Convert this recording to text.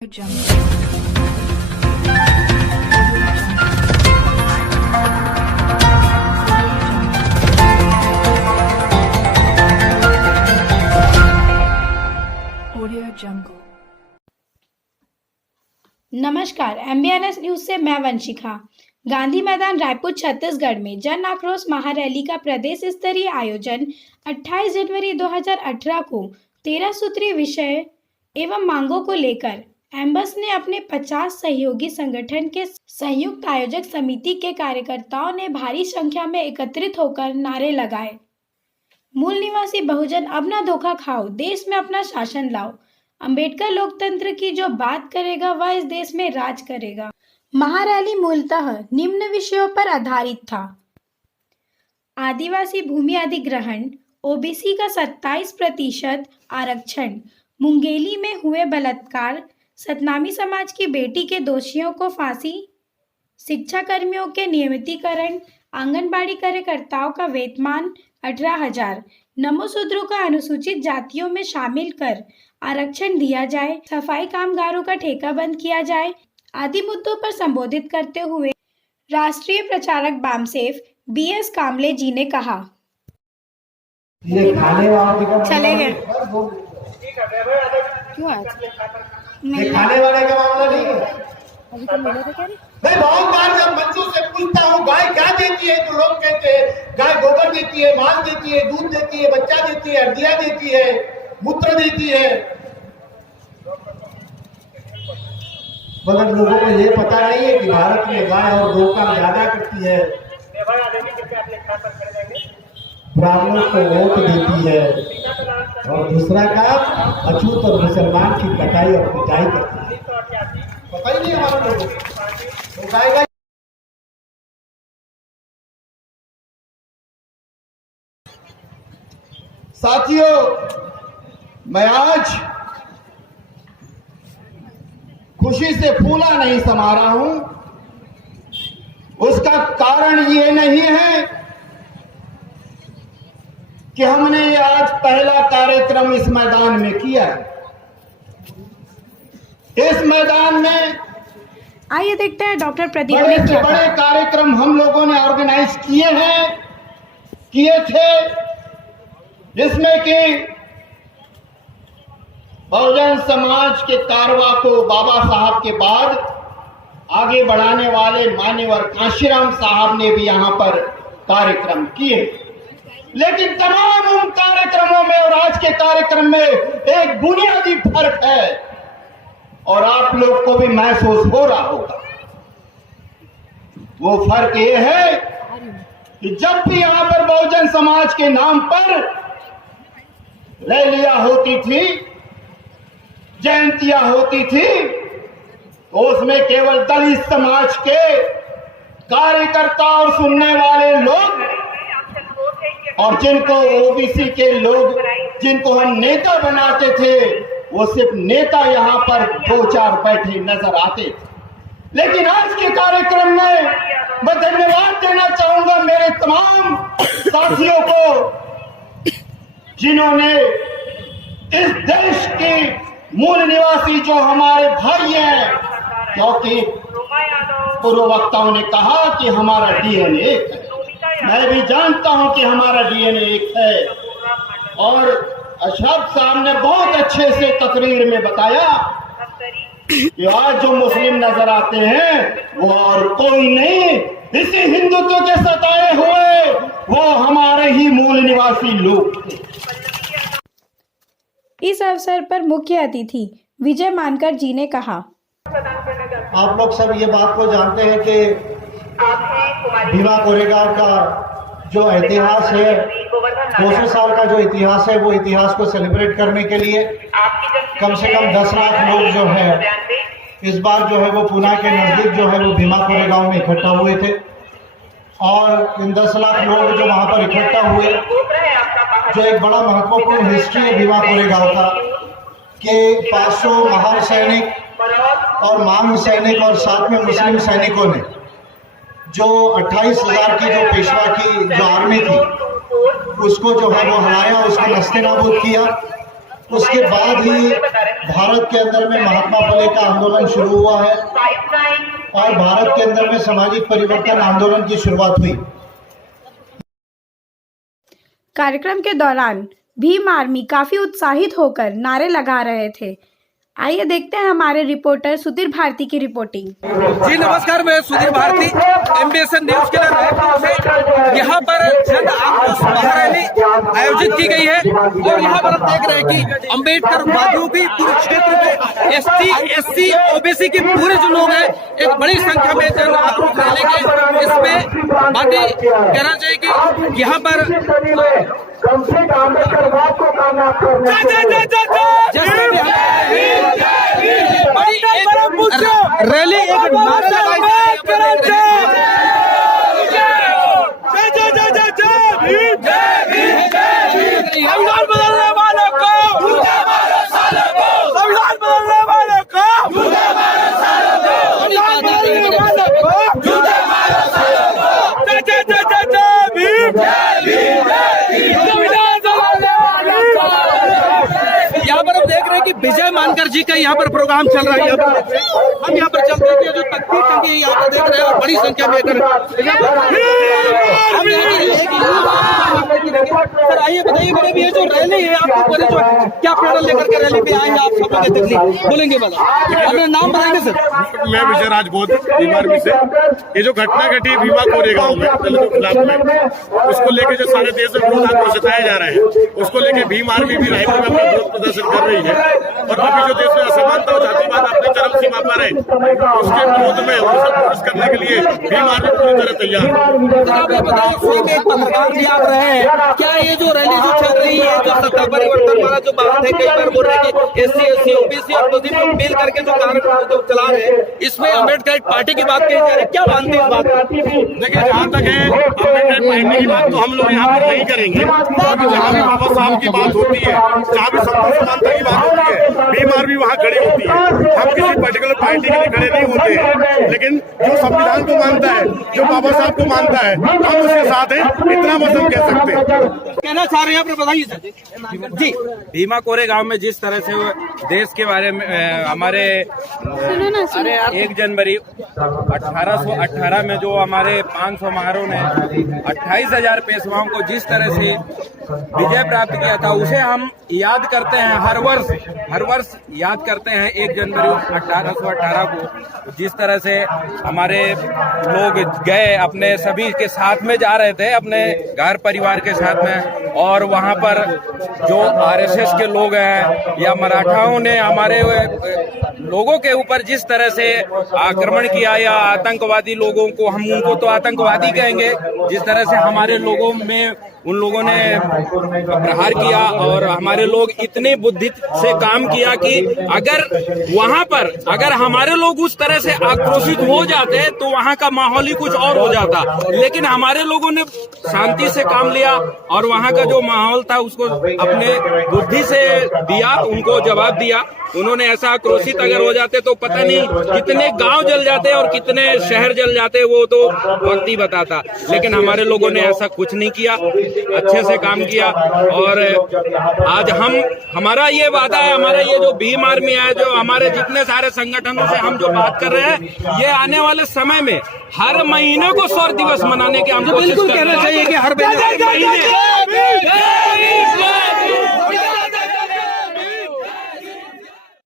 jungle. Audio Jungle. नमस्कार, MBNS news से मैं वंशिका। गांधी मैदान रायपुर छत्तीसगढ़ में जन आक्रोश महारैली का प्रदेश स्तरीय आयोजन 28 जनवरी 2018 को 13 सूत्रीय विषय एवं मांगों को लेकर एम्बस ने अपने 50 सहयोगी संगठन के संयुक्त आयोजक समिति के कार्यकर्ताओं ने भारी संख्या में एकत्रित होकर नारे लगाए। मूल निवासी बहुजन अब ना धोखा खाओ, देश में अपना शासन लाओ। अंबेडकर लोकतंत्र की जो बात करेगा वह इस देश में राज करेगा। महारैली मूलतः निम्न विषयों पर आधारित था: आदिवासी भूमि अधिग्रहण, ओबीसी का 27% आरक्षण, मुंगेली में हुए बलात्कार, सतनामी समाज की बेटी के दोषियों को फांसी, शिक्षा कर्मियों के नियमितीकरण, आंगनबाड़ी कार्यकर्ताओं का वेतनमान 18,000, नमोशूद्रों का अनुसूचित जातियों में शामिल कर आरक्षण दिया जाए, सफाई कामगारों का ठेका बंद किया जाए आदि मुद्दों पर संबोधित करते हुए राष्ट्रीय प्रचारक बामसेफ BS कामले जी ने कहा। चले गए क्यों आज? ये खाने वाले का मामला नहीं है। अभी तो मिले थे क्या रे? मैं बहुत बार जब बच्चों से पूछता हूँ गाय क्या देती है, तो लोग कहते हैं गाय गोबर देती है, मांस देती है, दूध देती है, बच्चा देती है, हड्डियां देती है, मूत्र देती है, मगर लोगों को ये पता नहीं है कि भारत में गाय और गौ का ज्यादा करती है, ब्राह्मणों को वोट देती है, और दूसरा काम अछूत और मुसलमान की कटाई और पिटाई करती है। पता ही नहीं हमारे लोगों को तो गाय। साथियों, मैं आज खुशी से फूला नहीं समा रहा हूं। उसका कारण ये नहीं है कि हमने आज पहला कार्यक्रम इस मैदान में किया। इस मैदान में आइए देखते हैं डॉक्टर प्रदीप बड़े ने से क्या बड़े कहा। कार्यक्रम हम लोगों ने ऑर्गेनाइज किए थे, जिसमें कि बहुजन समाज के कारवा को बाबा साहब के बाद आगे बढ़ाने वाले मान्यवर कांशीराम साहब ने भी यहां पर कार्यक्रम किए। लेकिन तमाम उन कार्यक्रमों में और आज के कार्यक्रम में एक बुनियादी फर्क है, और आप लोग को भी महसूस हो रहा होगा। वो फर्क ये है कि जब भी यहां पर बहुजन समाज के नाम पर रैलियां होती थी, जयंतियां होती थी, तो उसमें केवल दलित समाज के कार्यकर्ता और सुनने वाले लोग, और जिनको ओबीसी के लोग, जिनको हम नेता बनाते थे, वो सिर्फ नेता यहां पर 2-4 बैठे नजर आते थे। लेकिन आज के कार्यक्रम में मैं धन्यवाद देना चाहूंगा मेरे तमाम साथियों को, जिन्होंने इस देश के मूल निवासी जो हमारे भाई हैं, क्योंकि पूर्व वक्ताओं ने कहा कि हमारा DNA एक है, मैं भी जानता हूं कि हमारा DNA एक है, और अशरफ साहब ने बहुत अच्छे से तकरीर में बताया कि आज जो मुस्लिम नजर आते हैं वो और कोई नहीं, इसी हिंदुत्व के सताए हुए वो हमारे ही मूल निवासी लोग थे। इस अवसर पर मुख्य अतिथि विजय मानकर जी ने कहा। आप लोग सब ये बात को जानते हैं कि भीमा कोरेगांव का जो इतिहास है, 200 साल का जो इतिहास है, वो इतिहास को सेलिब्रेट करने के लिए कम से कम 10 लाख लोग जो है इस बार जो है वो पुणे के नजदीक जो है वो भीमा कोरेगांव में इकट्ठा हुए थे। और इन 10 लाख लोग जो वहां पर इकट्ठा हुए, जो एक बड़ा महत्वपूर्ण हिस्ट्री है भीमा कोरेगांव का, कि 500 महान सैनिक और मांग सैनिक और साथ में मुस्लिम सैनिकों ने जो 28,000 की जो पेशवा की जो आर्मी थी, उसको जो है वो हराया, उसको नस्तेनाबूद किया। उसके बाद ही भारत के अंदर में महात्मा फुले का आंदोलन शुरू हुआ है और भारत के अंदर में सामाजिक परिवर्तन आंदोलन की शुरुआत हुई। कार्यक्रम के दौरान भीम आर्मी काफी उत्साहित होकर नारे लगा रहे थे। आइए देखते हैं हमारे रिपोर्टर सुधीर भारती की रिपोर्टिंग। जी नमस्कार, मैं सुधीर भारती एमबीएसएन न्यूज के लिए रायपुर से। यहाँ पर जन आक्रोश महारैली आयोजित की गई है और यहाँ पर हम देख रहे हैं कि अम्बेडकर वादियों की पूरे क्षेत्र में एसटी ओबीसी के पूरे जो लोग हैं एक बड़ी संख्या में जन आक्रोश रैली के इसमें बातें कहना चाहिए कि यहाँ पर रैली एक संविधान बदलने वालों को, संविधान बदलने वालों को, यहाँ पर हम देख रहे हैं कि विजय मानकर जी का यहाँ पर प्रोग्राम चल रहा है। हम यहाँ पर चलते हैं जो तकनीक टंगी है यहाँ पर देख रहे हैं और बड़ी संख्या में सर आइए बताइए मेरे भी ये जो रैली है आपको परिचय क्या प्रेरणा लेकर के रैली पे आए हैं आप सब लोग तकलीफ बोलेंगे बता अपना नाम बताएंगे सर। मैं विजय राजपूत भीमा आर्मी से। ये जो घटना घटी भीमा कोरेगांव में दलितों के खिलाफ में उसको लेके जो सारे देश में विरोध आक्रोश जताए जा रहे हैं उसको लेके भीम आर्मी भी रायपुर में अपना विरोध प्रदर्शन कर रही है और अभी जो देश में असमानता और जातिवाद अपनी चरम सीमा पर है उसके विरोध में पुरुष करने के लिए भीम आर्मी पूरी तरह तैयार है। आपने बताया पत्रकार जी आप रहे हैं, क्या ये जो रैली जो चल रही है जो सत्ता परिवर्तन वाला जो बात है कई बार बोल रहे हैं कि एससी ओबीसी और मुस्लिम को मिल करके जो कार्यक्रम जो चला रहे हैं इसमें अम्बेडकर पार्टी की बात कही जा रही है, क्या मानते हैं इस बात को? देखिए जहाँ तक है अम्बेडकर पार्टी की बात तो हम लोग यहाँ पर नहीं करेंगे। जहाँ भी बाबा साहब की बात होती है, जहाँ भी सबको समानता की बात होती है भीम आर्मी वहाँ खड़ी होती है। हम किसी पर्टिकुलर पार्टी के लिए खड़े नहीं होते, लेकिन जो संविधान को मानता है, जो बाबा साहब को मानता है, हम उसके साथ हैं, इतना बस हम कह सकते हैं। कहना चाह रहे हैं आप बताइए सर जी। भीमा कोरेगांव में जिस तरह से वो देश के बारे में हमारे 1 जनवरी 1818 में जो हमारे 500 महारों ने 28,000 पेशवाओं को जिस तरह से विजय प्राप्त किया था उसे हम याद करते हैं हर वर्ष याद करते हैं 1 जनवरी 1818 को। जिस तरह से हमारे लोग गए अपने सभी के साथ में जा रहे थे अपने घर परिवार के साथ में और वहां पर जो आरएसएस के लोग हैं या मराठाओं ने हमारे लोगों के ऊपर जिस तरह से आक्रमण किया या आतंकवादी लोगों को हम उनको तो आतंकवादी कहेंगे, जिस तरह से हमारे लोगों में उन लोगों ने प्रहार किया और हमारे लोग इतने बुद्धि से काम किया कि अगर हमारे लोग उस तरह से आक्रोशित हो जाते तो वहां का माहौल ही कुछ और हो जाता, लेकिन हमारे लोगों ने शांति से काम लिया और वहां का जो माहौल था उसको अपने बुद्धि से दिया, उनको जवाब दिया। उन्होंने ऐसा आक्रोशित अगर हो जाते तो पता नहीं कितने गांव जल जाते और कितने शहर जल जाते, वो तो वक्त ही बताता। लेकिन हमारे लोगों ने ऐसा कुछ नहीं किया, अच्छे से काम किया और आज हमारा ये वादा है, हमारा ये जो भीम आर्मी है, जो हमारे जितने सारे संगठनों से हम जो बात कर रहे हैं, ये आने वाले समय में हर महीने को 100 दिवस मनाने के हम बिल्कुल कहना चाहिए कि हर महीने